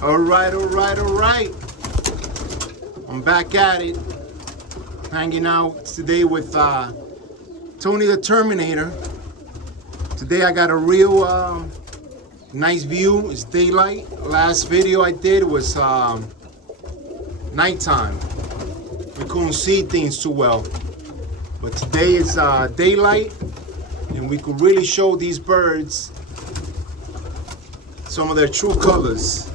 All right. I'm back at it. Hanging out today with Tony the Terminator. Today I got a real nice view. It's daylight. Last video I did was nighttime. We couldn't see things too well. But today is daylight, and we could really show these birds some of their true colors.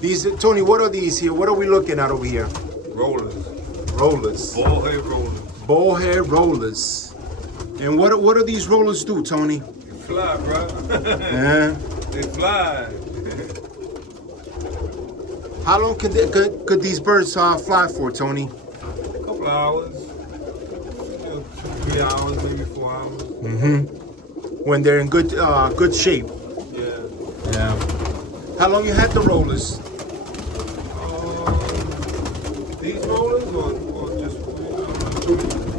These, Tony, what are these here? What are we looking at over here? Rollers. Rollers. Bullhead rollers. Bullhead rollers. And what do these rollers do, Tony? They fly, bro. Yeah. They fly. How long could these birds fly for, Tony? A couple hours. 3 hours, maybe 4 hours. Mm-hmm. When they're in good shape. Yeah. Yeah. How long you had the rollers? These rollers or just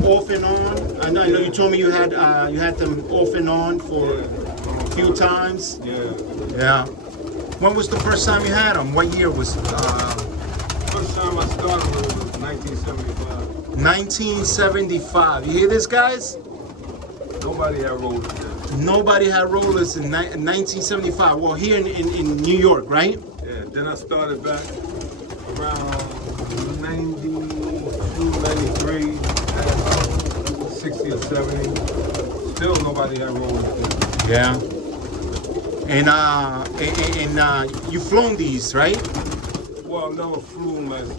Off and on. I know you told me you had them off and on for a few times. Yeah. Yeah. When was the first time you had them? What year was? First time I started was 1975. 1975. You hear this, guys? Nobody had rollers then. Nobody had rollers in 1975. Well, here in New York, right? Yeah. Then I started back around 92, 93, 60 or 70. Still nobody had rollers then. Yeah. And you've flown these, right? Well, I never flew them as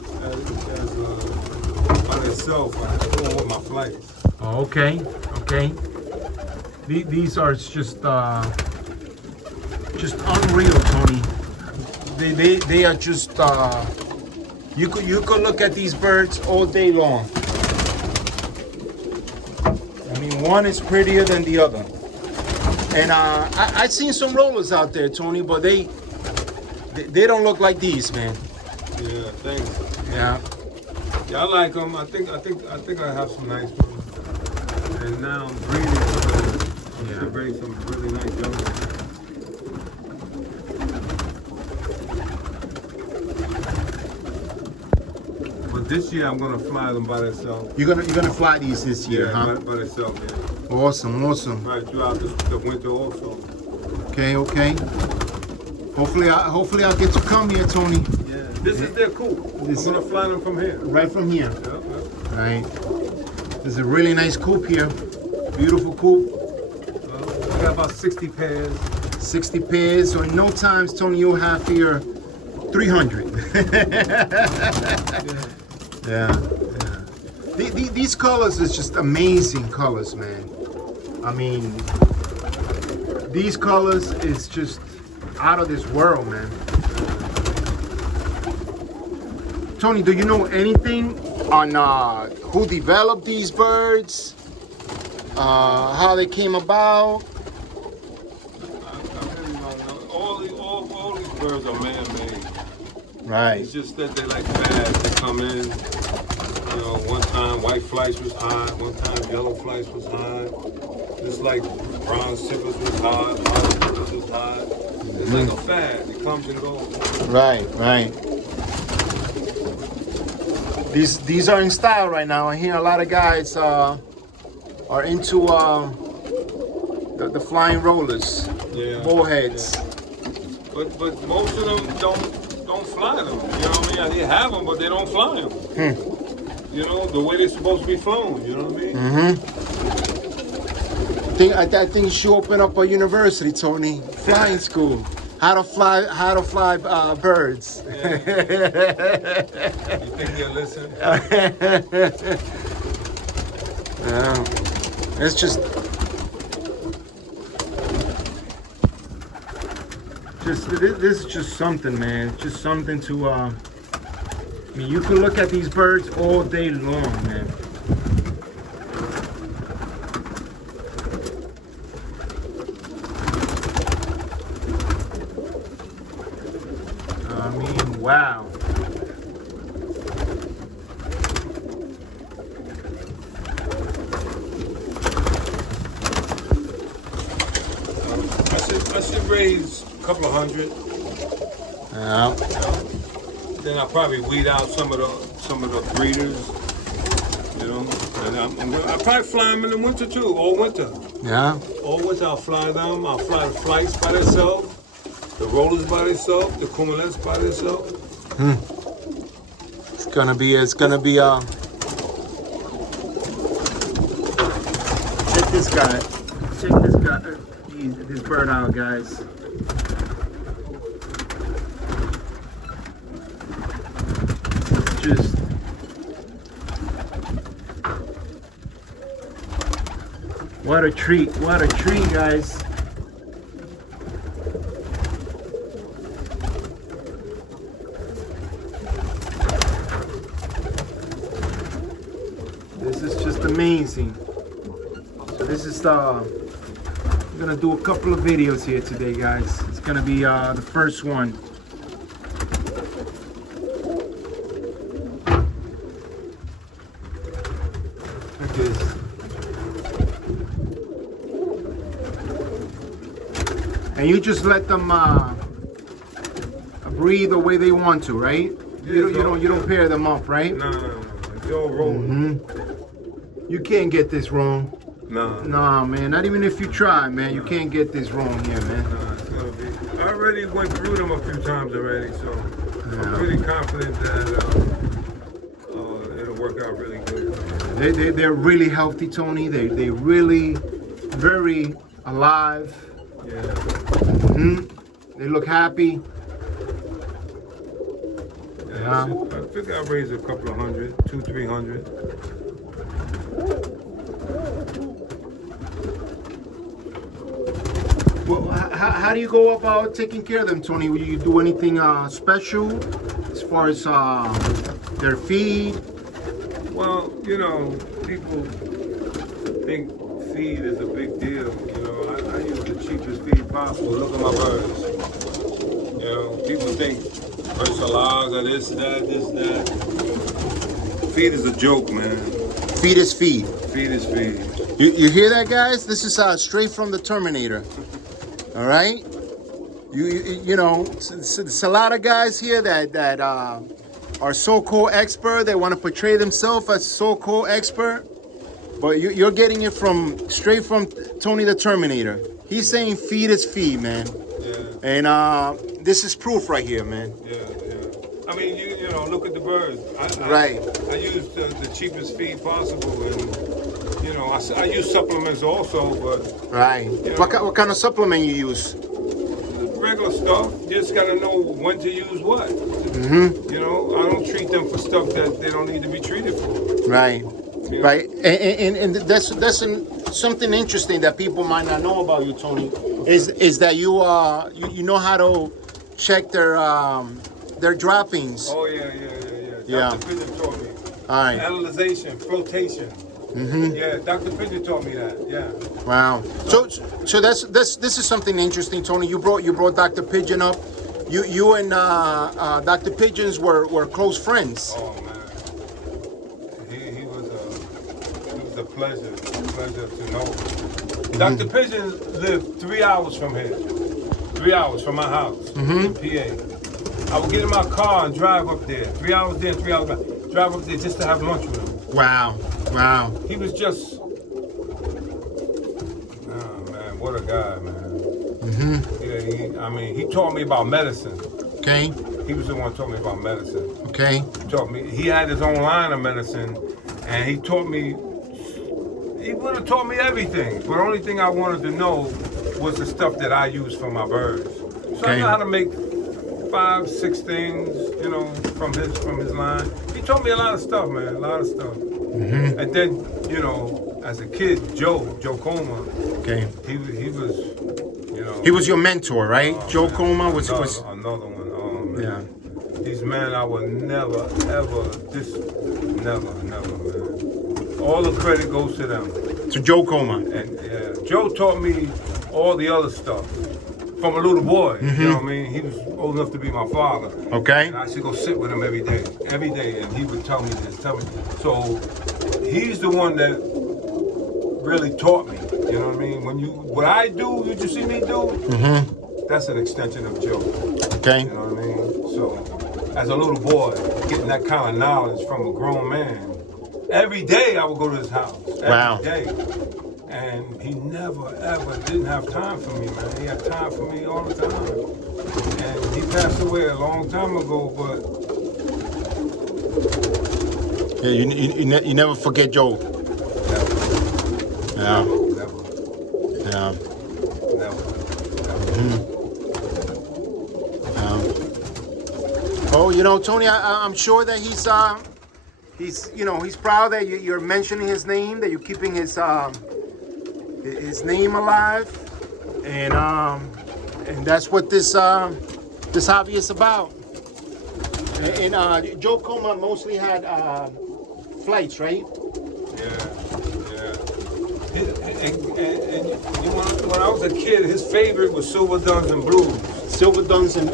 by themselves. I flew them with my flights. Oh, okay. These are just unreal, Tony. They are just you could look at these birds all day long. I mean, one is prettier than the other. And I've seen some rollers out there, Tony, but they don't look like these, man. Yeah, thanks. Yeah. Yeah, I like them. I think I have some nice ones. And now I'm breeding. I'm to breed some really nice young ones. But this year I'm gonna fly them by themselves. You're gonna fly these this year, Yeah, huh? by themselves, yeah. Awesome. Right throughout the winter also. Okay. Hopefully I'll get to come here, Tony. Yeah. This is their coop. I'm gonna fly them from here. Right from here. Yep. Right. There's a really nice coop here. Beautiful coop. I got about 60 pairs. 60 pairs. So in no time, Tony, you'll have here 300. Yeah. These colors is just amazing colors, man. I mean, these colors is just out of this world, man. Tony, do you know anything on who developed these birds? How they came about? I really don't know. All these birds are man-made. Right. It's just that they like fads. They come in. You know, one time white flights was hot. One time yellow flights was hot. Just like brown sippers was hot. Orange sippers was hot. It's like a fad. It comes and goes. Right. These are in style right now. I hear a lot of guys are into the flying rollers, bullheads. Yeah. But most of them don't fly them. You know what I mean? They have them, but they don't fly them. You know, the way they're supposed to be flown. You know what I mean? I think you should open up a university, Tony. Flying school. How to fly birds. Yeah. You think they'll listen? Yeah. It's just this is just something, man. Just something to I mean, you can look at these birds all day long, man. I mean, wow. I should raise a couple of 100. Yeah. Then I probably weed out some of the breeders. You know, and I probably fly them in the winter too, all winter. Yeah. All winter I'll fly them. I'll fly the flights by themselves, the rollers by themselves, the cumulets by themselves. It's gonna be check this guy. Check this guy. This bird out, guys. Just what a treat, guys. This is just amazing. So this is I'm gonna do a couple of videos here today, guys. It's gonna be the first one. Look at this. And you just let them breathe the way they want to, right? You don't pair them up, right? No. It's all rolling. You can't get this wrong. No. Nah, man. Not even if you try, man. You can't get this wrong here, man. Nah, it's gonna be. I already went through them a few times already, so I'm pretty confident that it'll work out really good. They're really healthy, Tony. They really very alive. Yeah. They look happy. Yeah. I think I raised a couple of hundred, 200-300. Well, how do you go about taking care of them, Tony? Will you do anything special as far as their feed? Well, you know, people think feed is a big deal. You know, I use the cheapest feed possible. Look at my birds. You know, people think personalized or this, that. Feed is a joke, man. Feed is feed. Feed is feed. You hear that, guys? This is straight from the Terminator. All right. You know, it's a lot of guys here that are so-called expert. They want to portray themselves as so-called expert, but you're getting it straight from Tony the Terminator. He's saying feed is feed, man. Yeah. And this is proof right here, man. Yeah. I mean, you know, look at the birds. Right. I use the cheapest feed possible, and you know, I use supplements also, but right. You know, What kind of supplement you use? regular stuff. You just gotta know when to use what. You know, I don't treat them for stuff that they don't need to be treated for. Right. You know? Right. And that's something interesting that people might not know about you, Tony. Is that you know how to check their droppings. Oh yeah. Dr. Pigeon taught me. All right. Analyzation, flotation. Yeah, Dr. Pigeon taught me that. Yeah. Wow. So this is something interesting, Tony. You brought Dr. Pigeon up. You and Dr. Pigeons were close friends. Oh man, he was a pleasure to know. Dr. Pigeon lived 3 hours from here. 3 hours from my house in PA. I would get in my car and drive up there. 3 hours there, 3 hours back. Drive up there just to have lunch with him. Wow. He was just, oh man, what a guy, man. Yeah, he taught me about medicine. Okay. He was the one who taught me about medicine. Okay. He had his own line of medicine, and he would have taught me everything. But the only thing I wanted to know was the stuff that I use for my birds. So I know how to make 5, 6 things, you know, from his line. He taught me a lot of stuff, man, a lot of stuff. And then, you know, as a kid, Joe Coma. Okay. He was, you know. He was your mentor, right? Joe Coma was another one. Oh man. Yeah. These men I would never, man. All the credit goes to them. To Joe Coma. And Joe taught me all the other stuff from a little boy. You know what I mean? He was old enough to be my father. Okay. And I should go sit with him every day, and he would tell me this, So he's the one that really taught me. You know what I mean? What I do, you see me do? that's an extension of Joe. Okay. You know what I mean? So, as a little boy, getting that kind of knowledge from a grown man, every day I would go to his house. Every day. And he never, ever didn't have time for me, man. He had time for me all the time. And he passed away a long time ago, but... Yeah, you never forget Joe. Never. Yeah. Never. Yeah. Never. Oh, you know, Tony, I'm sure that he's proud that you're mentioning his name, that you're keeping his name alive, and that's what this hobby is about. And Joe Coma mostly had flights, right? Yeah. And you know, when I was a kid, his favorite was silver duns and blues. Silver duns and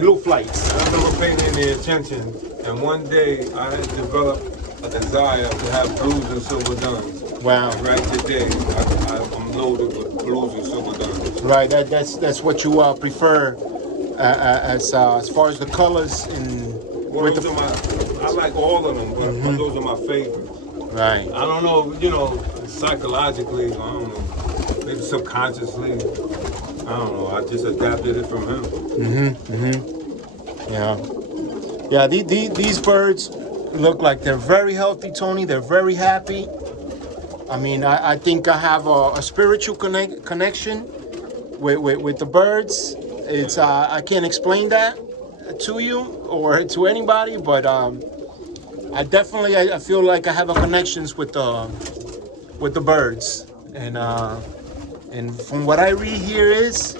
blue flights. I remember paying any attention, and one day I had developed a desire to have blues and silver duns. Wow. And right today, I'm loaded with blues and silver duns. Right, that's what you prefer as far as the colors in. Well, I like all of them, but those are my favorites. Right. I don't know, you know, psychologically, I don't know, maybe subconsciously, I don't know. I just adapted it from him. Yeah. These birds look like they're very healthy, Tony. They're very happy. I mean, I think I have a spiritual connection with the birds. It's I can't explain that to you or to anybody, but I definitely I feel like I have a connections with the birds, and from what I read here is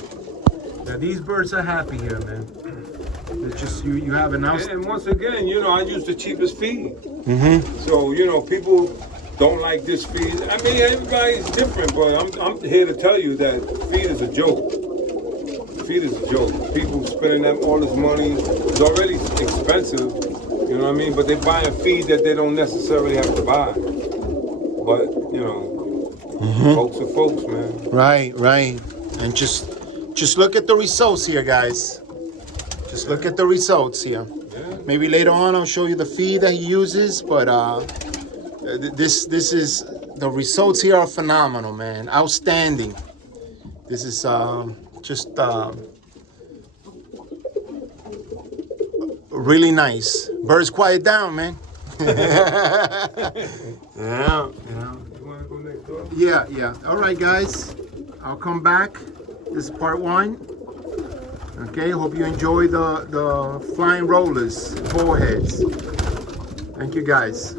that these birds are happy here, man. It's just you have an house. And once again, you know, I use the cheapest feed. So, you know, people don't like this feed. I mean, everybody's different, but I'm here to tell you that feed is a joke. Feed is a joke. People spending all this money. It's already expensive, you know what I mean? But they're buying feed that they don't necessarily have to buy. But, you know, folks are folks, man. Right. And just look at the results here, guys. Just look at the results here. Yeah. Maybe later on I'll show you the feed that he uses, but this is the results here are phenomenal, man. Outstanding. This is just really nice. Birds quiet down, man. Yeah. You want to go next door? Yeah. All right, guys. I'll come back. This is part 1. Okay, hope you enjoy the flying rollers, bullheads. Thank you, guys.